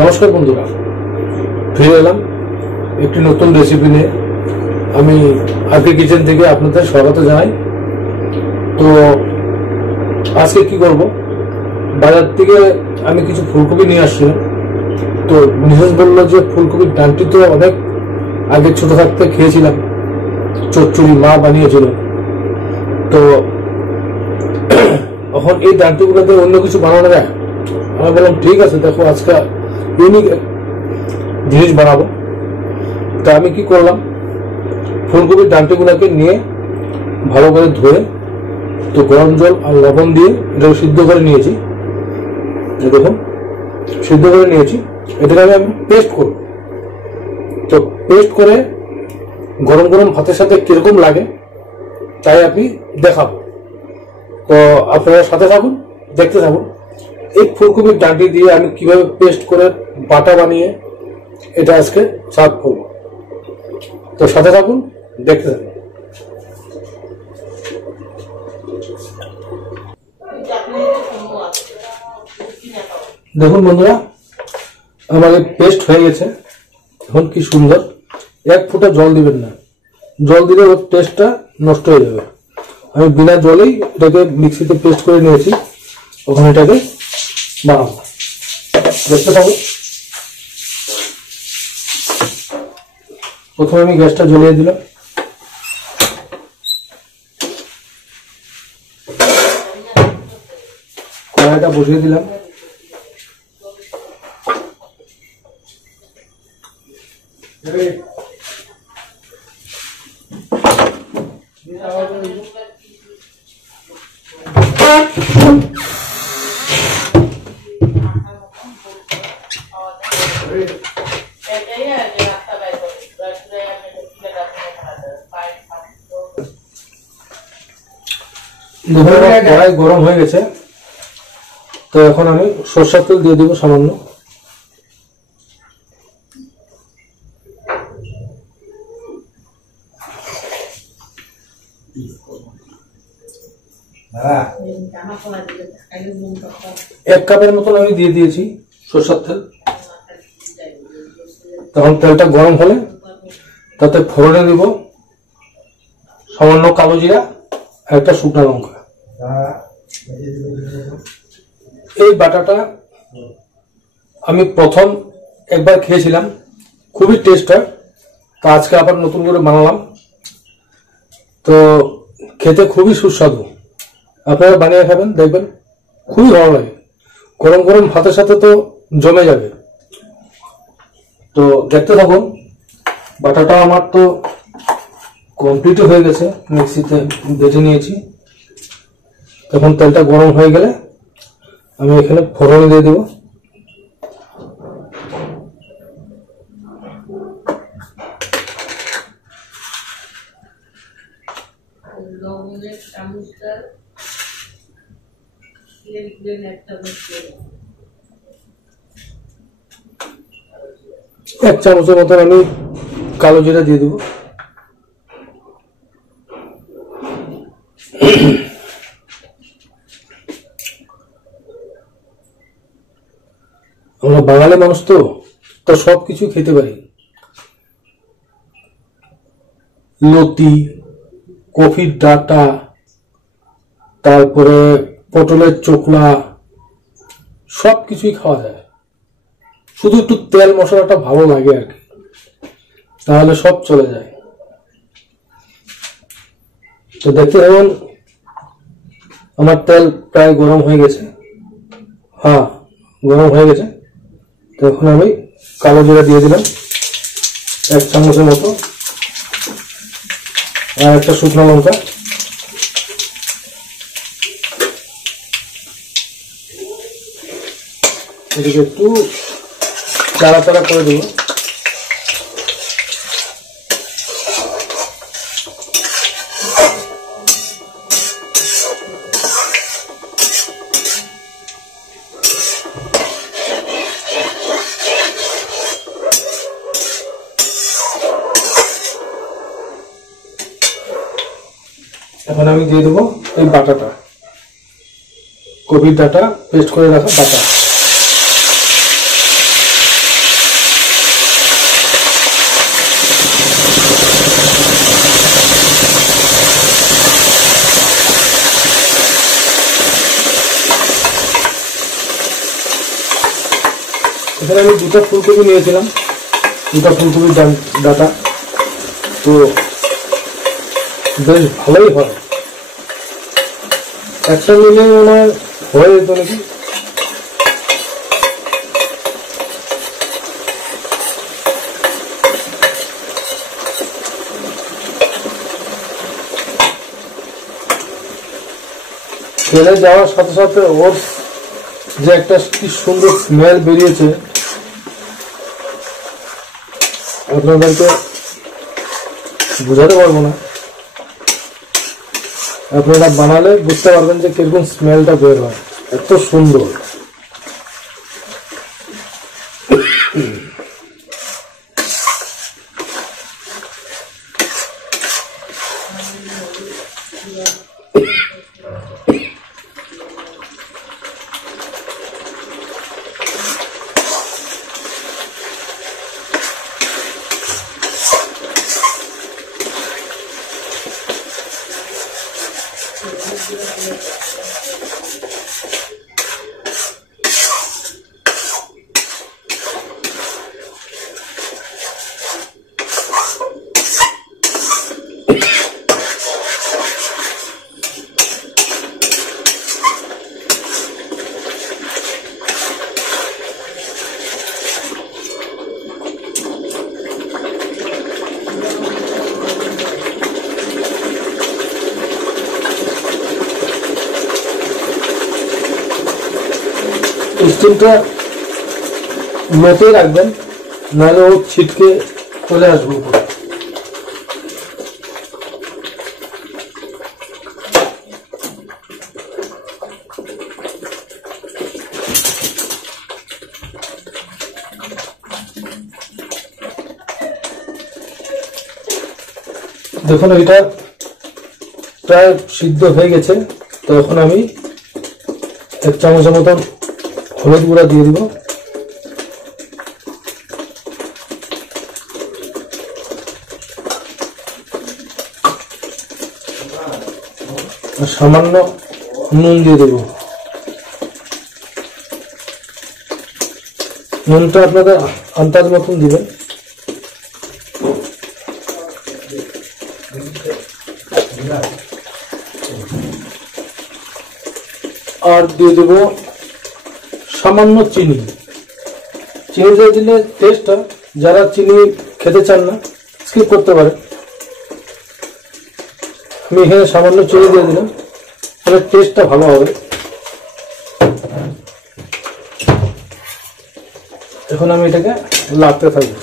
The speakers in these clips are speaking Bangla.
নমস্কার বন্ধুরা, ফিরে এলাম একটি নতুন রেসিপি নিয়ে। আমি আরকে কিচেন থেকে আপনাদের স্বাগত জানাই। তো আজকে কি করব, বাজার থেকে আমি কিছু ফুলকপি নিয়ে আসছিলাম। তো মিসেস বললো যে ফুলকপির ডানটি তো অনেক আগে ছোট থাকতে খেয়েছিলাম, চচ্চড়ি মা বানিয়েছিল। তো এখন এই ডান্টিগুলোতে অন্য কিছু বানানো যায়। আমি বললাম ঠিক আছে, দেখো আজকে ইউনিক জিনিস বানাবো। তা আমি কি করলাম, ফুলকপির ডান্টিগুলোকে নিয়ে ভালো করে ধুয়ে তো গরম জল আর লবণ দিয়ে এটাকে সিদ্ধ করে নিয়েছি। দেখুন সিদ্ধ করে নিয়েছি, এটাকে আমি পেস্ট করব। তো পেস্ট করে গরম গরম ভাতের সাথে কিরকম লাগে তাই আপনি দেখাবো। তো আপনারা সাথে থাকুন, দেখতে থাকুন এই ফুলকপির ডাঁটি দিয়ে আমি কিভাবে পেস্ট করে বাটা বানিয়ে এটা আজকে সার্ভ করব। তো সাথে থাকুন, দেখতে থাকুন। দেখুন বন্ধুরা, আমাদের পেস্ট হয়ে গেছে। এখন কি সুন্দর, এক ফোঁটা জল দিবেন না, জল দিলে ওর টেস্টটা নষ্ট হয়ে যাবে। আমি বিনা জলেই এটাকে মিক্সিতে পেস্ট করে নিয়েছি। ওখানে এটাকে বানাবো, দেখতে পাবো। প্রথমে আমি গ্যাসটা জ্বলিয়ে দিলাম, কড়াইটা বসিয়ে দিলাম। কড়াই গরম হয়ে গেছে, তো এখন আমি সরষের তেল দিয়ে দিব সামান্য। এক কাপের মতন আমি দিয়ে দিয়েছি সরষের তেল। তখন তেলটা গরম হলে তাতে ফোড়নে দিব সামান্য কালো জিরা, একটা শুকনো লঙ্কা। এই বাটাটা আমি প্রথম একবার খেয়েছিলাম, খুবই টেস্ট হয়। তা আজকে আবার নতুন করে বানালাম, তো খেতে খুবই সুস্বাদু। আপনারা বানিয়ে খাবেন, দেখবেন খুবই ভালো লাগে। গরম গরম ভাতের সাথে তো জমে যাবে। তো দেখতে থাকুন, বাটাটা আমার তো কমপ্লিট হয়ে গেছে, মিক্সিতে বেটে নিয়েছি। এখন তেলটা গরম হয়ে গেলে আমি এখানে ফোড়ন দিয়ে দেব। এক চামচের মতন আমি কালো জিরা দিয়ে দেব। আমরা বাঙালি মানুষ তো সবকিছু খেতে পারি। লতি, কফির ডাঁটা, তারপরে পটলের চোখলা, সবকিছুই খাওয়া যায়। শুধু একটু তেল মশলাটা ভালো লাগে আর কি, তাহলে সব চলে যায়। তো দেখতে থাকুন, আমার তেল প্রায় গরম হয়ে গেছে। হ্যাঁ, গরম হয়ে গেছে। তো এখন আমি কালো জিরা দিয়ে দিলাম এক চামচের মতো, আর একটা শুকনো লঙ্কা। এটাকে একটু চাড়া করে দেবো। এখন আমি দিয়ে দেবো এই বাটাটা। কপির ডাটা, পেস্ট করে রাখা ডাটা। এখানে আমি 2টা ফুলকপি নিয়েছিলাম, 2টা ফুলকপির ডাটা, তো বেশ ভালোই হয়। একটা নিলে মনে হয় হয়ে যেত নাকি। তেলে যাওয়ার সাথে সাথে ওর যে একটা কি সুন্দর স্মেল বেরিয়েছে, আপনাদেরকে বোঝাতে পারবো না। আপনারা বানালে বুঝতে পারবেন যে কিরকম স্মেলটা বের হয়, এত সুন্দর। স্টিমটা লোতে রাখবেন, নাহলে ও ছিটকে চলে আসবে উপরে। দেখুন এটা প্রায় সিদ্ধ হয়ে গেছে, তো এখন আমি 1 চামচের মতন হলুদ গুঁড়া দিয়ে দিব, আর সামান্য নুন দিয়ে দেব। নুনটা আপনাদের আন্দাজ মতন দিবেন। আর দিয়ে দেব সামান্য চিনি। চিনিটা দিলে টেস্টটা, যারা চিনি খেতে চান না স্কিপ করতে পারে। আমি এখানে সামান্য চিনি দিয়ে দিলাম, তাহলে টেস্টটা ভালো হবে। এখন আমি এটাকে লাড়তে থাকবো।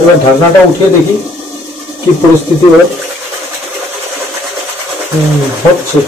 এবার ঢাকনাটা উঠিয়ে দেখি কি পরিস্থিতি হচ্ছে।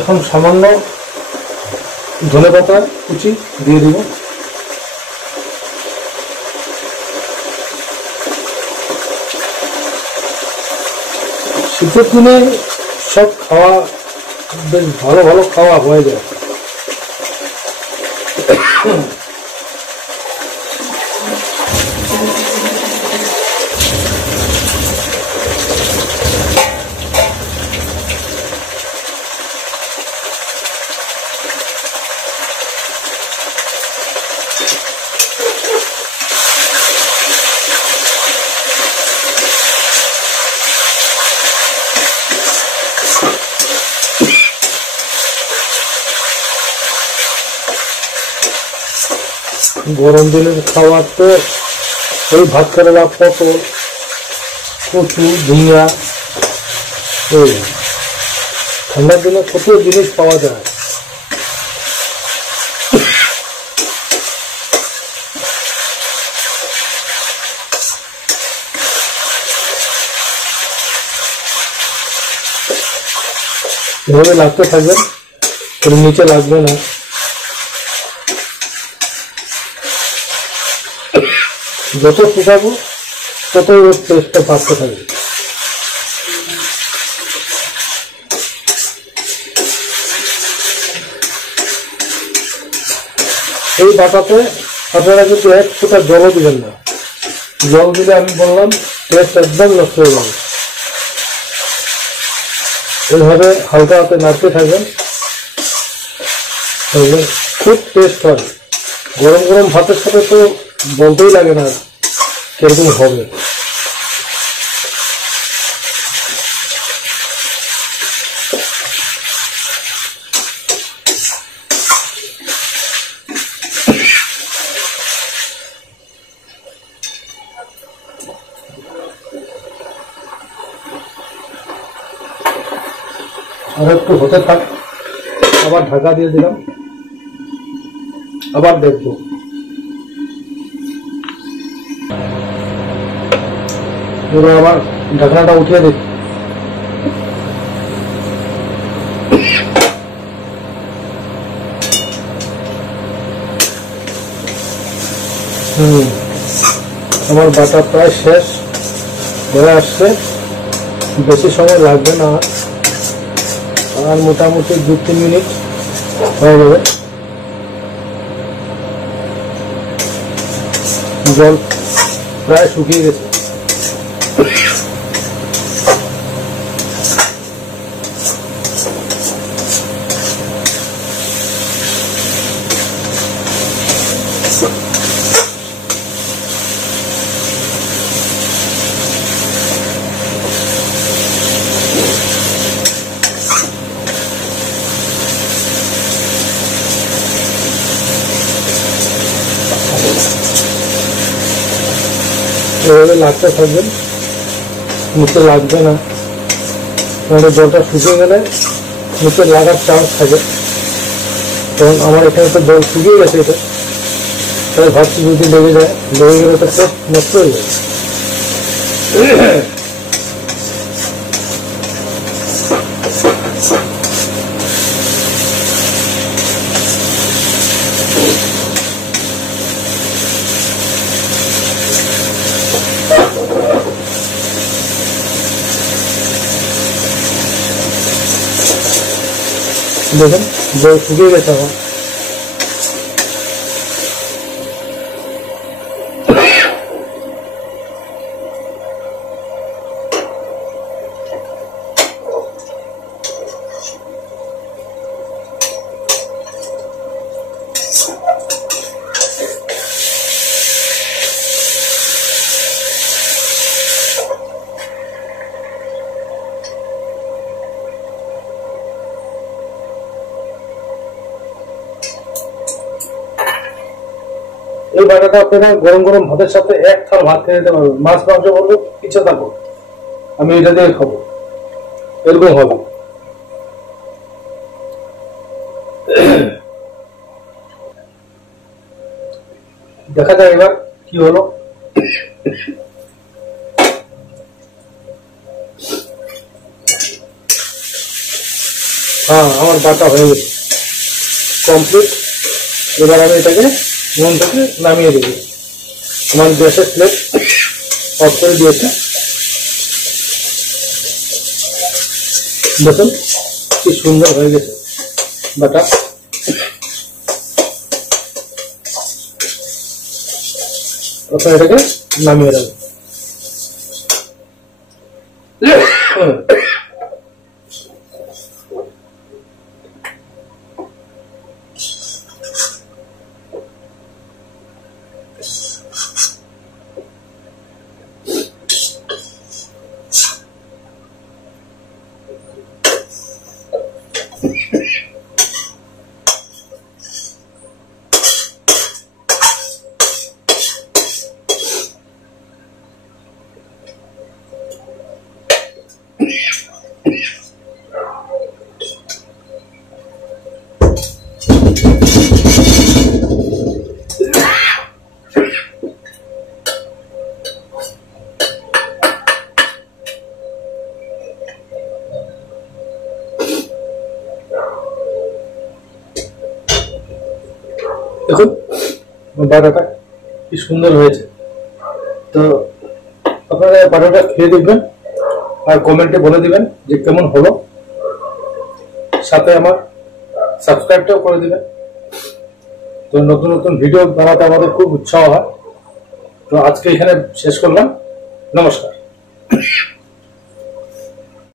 এখন সামান্য ধনেপাতা কুচি দিয়ে দিব। শীতের দিনে সব খাওয়া বেশ ভালো ভালো খাওয়া হয়ে যায়। গরম দিনের খাবার তো ওই ভাত কেরেলা, পটল, কচু, ঝিঙা। এই ঠান্ডার দিনে কত জিনিস পাওয়া যায়। এভাবে লাগতে থাকবে, নিচে লাগবে না। যত শুকাবো তত ওর টেস্টটা বাড়তে থাকবে। এই বাটাতে আপনারা কিন্তু এক ফোঁটা জলও দিবেন না। জল দিলে আমি বললাম টেস্ট একদম নষ্ট হয়ে যাবে। এইভাবে হালকা হাতে নাড়তে থাকবেন, খুব টেস্ট হয়। গরম গরম ভাতের সাথে তো বলতেই লাগে না কিরকম হবে। আর একটু হতে থাক, আবার ঢাকা দিয়ে দিলাম, আবার দেখবো। এবার আবার ঢাকনাটা উঠিয়ে দিই। আমার বাটা প্রায় শেষ হয়ে আসছে, বেশি সময় লাগবে না, আর মোটামুটি 2-3 মিনিট হয়ে যাবে। জল প্রায় শুকিয়ে গেছে। এভাবে লাগতে থাকবেন, নিচে লাগবে না, তাহলে জলটা শুকিয়ে গেলে নিচে লাগার চান্স থাকে। কারণ আমার এখানে তো জল শুকিয়ে গেছে, এটা তাই ভাবছি যদি লেগে যায়, লেগে গেলে তো টেস্ট নষ্ট হয়ে যায়। দেখুন জল শুকিয়ে গেছে আমার। এই বাটাটা আপনারা গরম গরম ভাতের সাথে এক থাল ভাত খেয়ে নিতে পারবেন। মাছ মাংস বলবো ইচ্ছা থাকো, আমি এটা দিয়ে খাবো, এরকম হবে। দেখা যায় এবার কি হলো। হ্যাঁ, আমার বাটা হয়ে গেছে কমপ্লিট। এবার আমি এটাকে নুন থেকে নামিয়ে দেবো। আমার গ্যাসের প্লেট অফ করে দিয়েছে। দেখুন কি সুন্দর হয়ে গেছে বাটা। আপনার এটাকে নামিয়ে দেবেন। দেখুন বাটাটা কি সুন্দর হয়েছে। তো আপনারা বাটাটা খেয়ে দেখবেন আর কমেন্টে বলে দিবেন যে কেমন হলো। সাথে আমার সাবস্ক্রাইবটাও করে দিবেন। তো নতুন নতুন ভিডিও বানাতে আমাদের খুব উৎসাহ হয়। তো আজকে এখানে শেষ করলাম। নমস্কার।